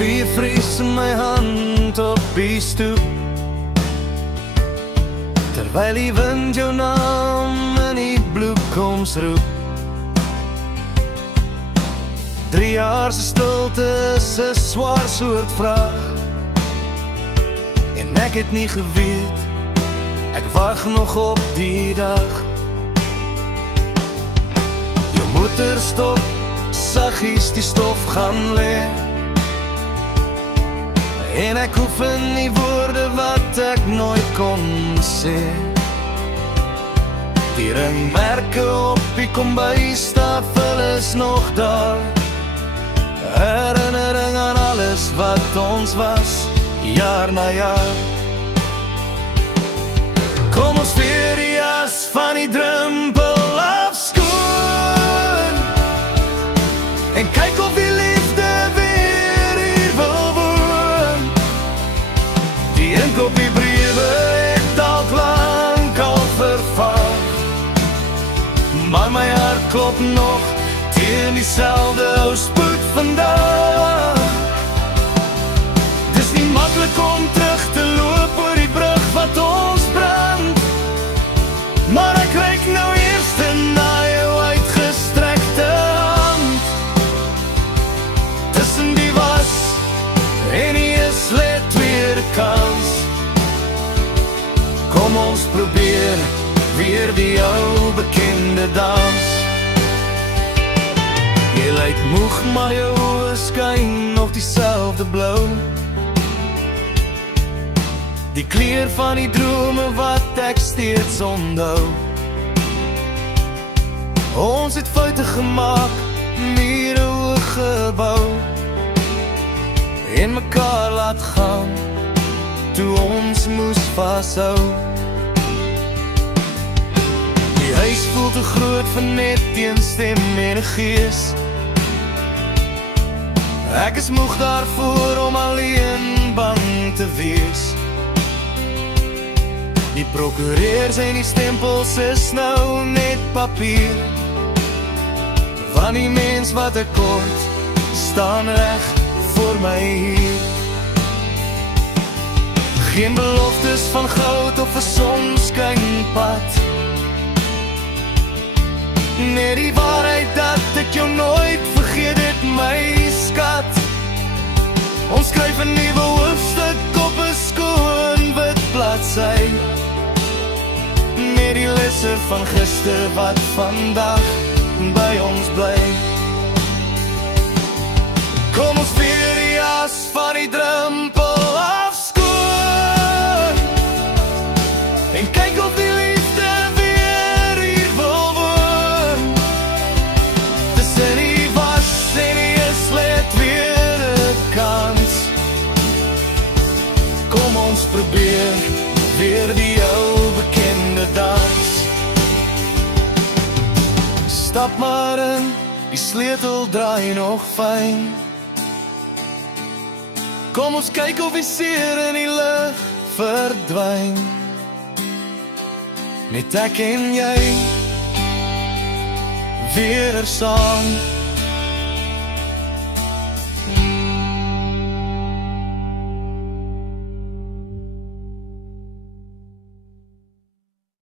Koffie vries in my hand op die stoep, terwyl die wind jou naam in die bloekoms roep. 3 jaar se stilte is 'n swaar soort vraag, en ek het nie geweet, ek wag nog op die dag. Jou motor stop, saggies die stof gaan lê, en ek oefen die woorde wat ek nooit kon sê. Die ringmerke op die kombuistafel is nog daar, herinnering aan alles wat ons was, jaar na jaar. Kom ons veer die as van die drempel afskoon, en kyk of die liefde weer hier wil woon. Die ink op die briewe het dalk lang al vervaag, maar my hart klop nog teen dieselfde ou spoed vandag. Dis nie maklik om terug te loop oor die brug wat ons brand, maar ek kyk nou eers na jou uitgestrekte hand. Tussen die was en die is let tweede kans. Kom ons probeer weer die ou bekende dans. Jy lyk moeg, maar jou oë skyn nog dieselfde blou. Die kleur van die drome wat ek steeds onthou. Ons het foute gemaak, mure hoog gebou, en mekaar laat gaan, toe ons moes vashou. Die huis voel te groot vir net een stem en 'n gees. Ek is moeg daarvoor om alleen bang te wees. Die prokureurs en die stempels is nou net papier, van die mens wat ek kort, staan reg voor my hier. Geen beloftes van goud of 'n sonskynpad, net die waarheid dat ek jou nooit vergeet het, my skat. Ons skryf 'n nuwe hoofstuk op 'n skoon wit bladsy, met die lesse van gister wat vandag by ons bly. Kom ons veer die as van die drempel afskoon, en kyk of die liefde weer hier wil woon. Tussen die was en die is let weer 'n kans. Kom ons probeer weer die ou bekende dans. Stap maar in, die sleutel draai nog fyn. Kom ons kyk of die seer in die lug verdwyn. Net ek en jy weer saam.